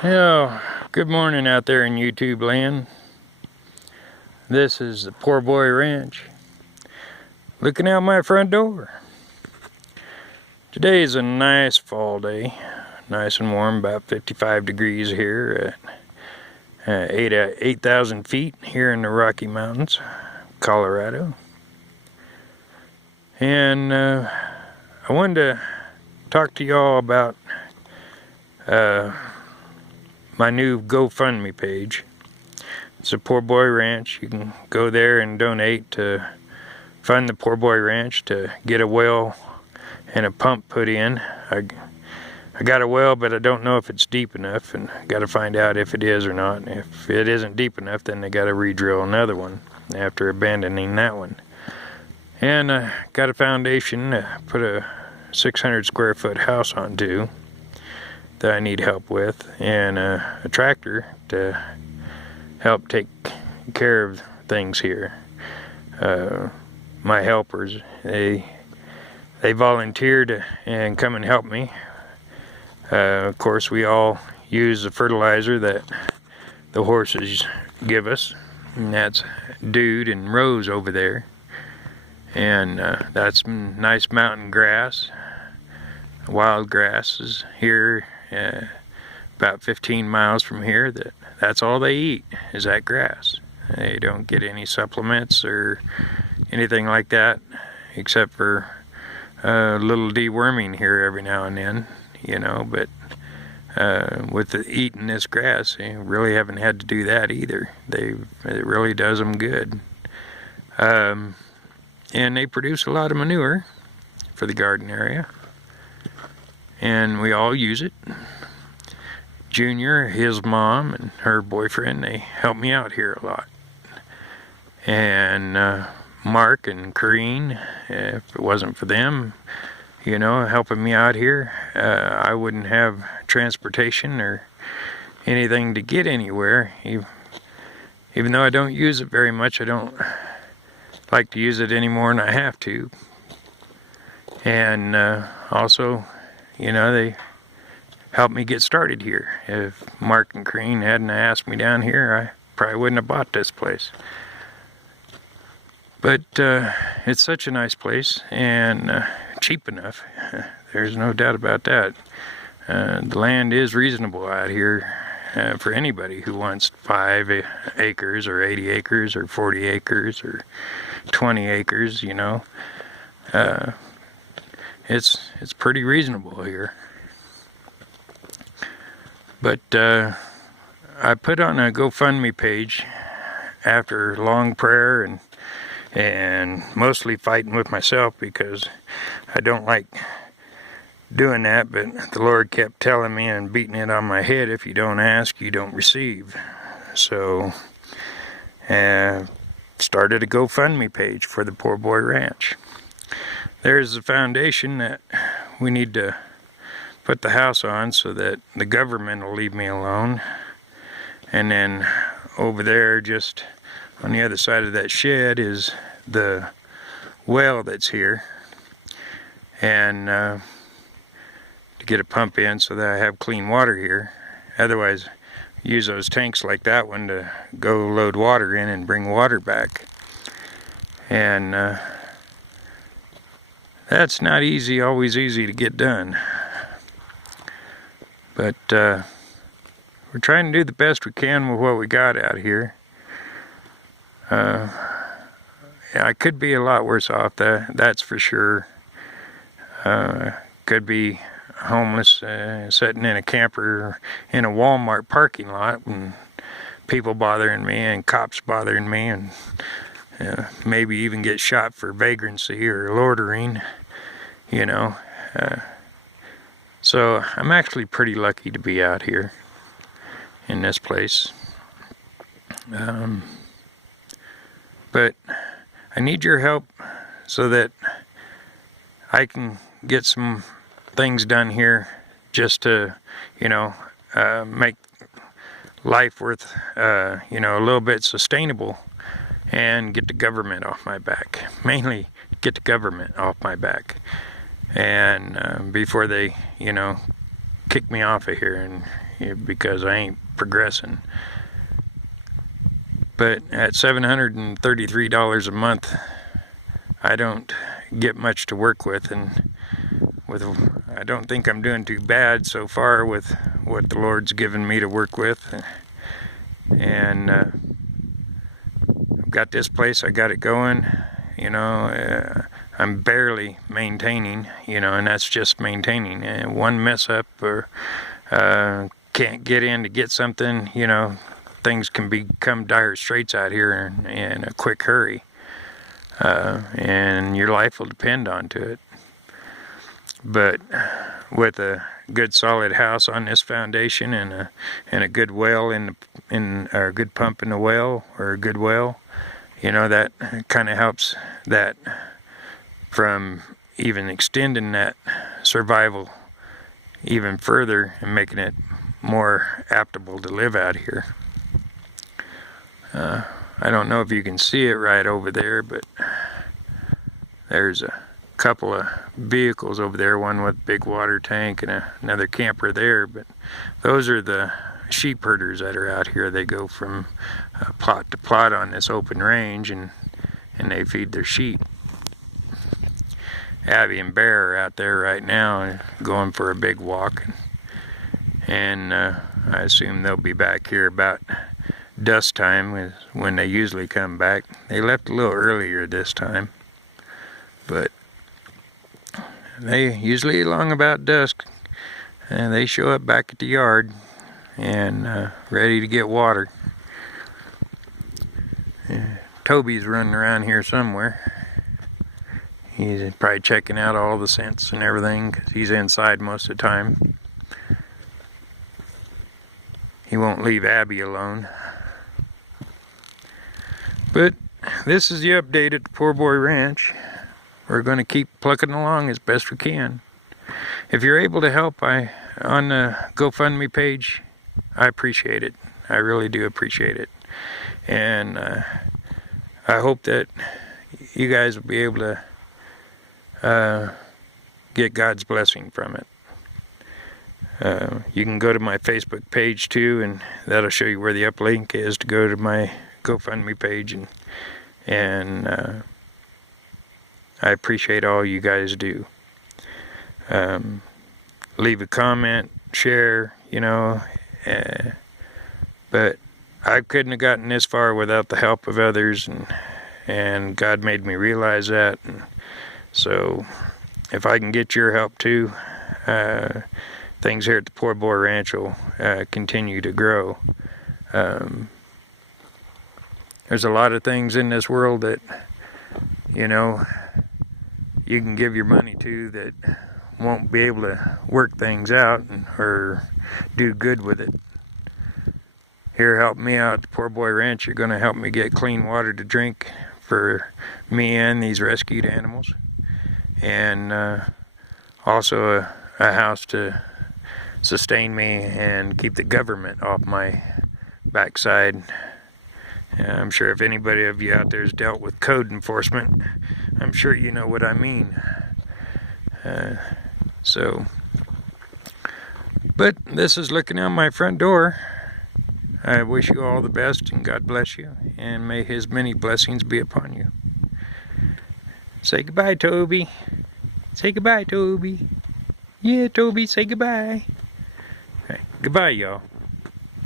Well, good morning out there in YouTube land. This is the Poor Boy Ranch. Looking out my front door. Today is a nice fall day. Nice and warm, about 55 degrees here at 8,000 feet here in the Rocky Mountains, Colorado. And I wanted to talk to y'all about my new GoFundMe page. It's a Poor Boy Ranch. You can go there and donate to fund the Poor Boy Ranch to get a well and a pump put in. I got a well, but I don't know if it's deep enough, and got to find out if it is or not. If it isn't deep enough, then they got to re-drill another one after abandoning that one. And I got a foundation to put a 600 square foot house onto that I need help with, and a tractor to help take care of things here. My helpers, they volunteered and come and help me. Of course, we all use the fertilizer that the horses give us, and that's Dude and Rose over there. And that's some nice mountain grass, wild grasses here. About 15 miles from here, that's all they eat is that grass. They don't get any supplements or anything like that, except for a little deworming here every now and then, you know. But with eating this grass, they really haven't had to do that either. It really does them good. And they produce a lot of manure for the garden area, and we all use it. Junior, his mom, and her boyfriend, they help me out here a lot. And Mark and Corrine, if it wasn't for them, you know, helping me out here, I wouldn't have transportation or anything to get anywhere. Even though I don't use it very much, I don't like to use it any more than I have to. And also, you know, they helped me get started here. If Mark and Corrine hadn't asked me down here, I probably wouldn't have bought this place. But it's such a nice place, and cheap enough. There's no doubt about that. The land is reasonable out here for anybody who wants 5 acres or 80 acres or 40 acres or 20 acres, you know. It's pretty reasonable here. But I put on a GoFundMe page after long prayer and mostly fighting with myself, because I don't like doing that, but the Lord kept telling me and beating it on my head, if you don't ask, you don't receive. So started a GoFundMe page for the Poor Boy Ranch. There's the foundation that we need to put the house on so that the government will leave me alone. And then over there, just on the other side of that shed, is the well that's here. And to get a pump in so that I have clean water here. Otherwise, use those tanks like that one to go load water in and bring water back. And that's not always easy to get done. But we're trying to do the best we can with what we got out here. I could be a lot worse off, that's for sure. Could be homeless, sitting in a camper in a Walmart parking lot, and people bothering me and cops bothering me, and maybe even get shot for vagrancy or loitering, you know. So I'm actually pretty lucky to be out here in this place. But I need your help so that I can get some things done here, just to, you know, make life worth, you know, a little bit sustainable, and get the government off my back. Mainly get the government off my back. And before they, you know, kick me off of here, and because I ain't progressing. But at $733 a month, I don't get much to work with, and I don't think I'm doing too bad so far with what the Lord's given me to work with. And I've got this place, I got it going, you know. I'm barely maintaining, you know, and that's just maintaining. And one mess up or can't get in to get something, you know, things can become dire straits out here in a quick hurry, and your life will depend on to it. But with a good solid house on this foundation and a good well or a good pump in the well, or a good well, you know, that kind of helps that from even extending that survival even further and making it more aptable to live out here. I don't know if you can see it right over there, but there's a couple of vehicles over there, one with a big water tank and another camper there, but those are the sheep herders that are out here. They go from plot to plot on this open range, and they feed their sheep. Abby and Bear are out there right now going for a big walk, and I assume they'll be back here about dusk time when they usually come back. They left a little earlier this time, but they usually along about dusk, and they show up back at the yard and ready to get water. Toby's running around here somewhere. He's probably checking out all the scents and everything, because he's inside most of the time. He won't leave Abby alone. But this is the update at the Poor Boy Ranch. We're going to keep plucking along as best we can. If you're able to help on the GoFundMe page, I appreciate it. I really do appreciate it. And I hope that you guys will be able to get God's blessing from it. You can go to my Facebook page too, and that'll show you where the uplink is to go to my GoFundMe page, and I appreciate all you guys do. Leave a comment, share, you know, but I couldn't have gotten this far without the help of others, and God made me realize that. And so if I can get your help too, things here at the Poor Boy Ranch will continue to grow. There's a lot of things in this world that, you know, you can give your money to that won't be able to work things out or do good with it. Here, help me out at the Poor Boy Ranch. You're going to help me get clean water to drink for me and these rescued animals, and also a house to sustain me and keep the government off my backside. I'm sure if anybody of you out there has dealt with code enforcement, I'm sure you know what I mean. But this is looking out my front door. I wish you all the best, and God bless you, and may His many blessings be upon you. Say goodbye, Toby. Say goodbye, Toby. Yeah, Toby, say goodbye. Right, goodbye, y'all.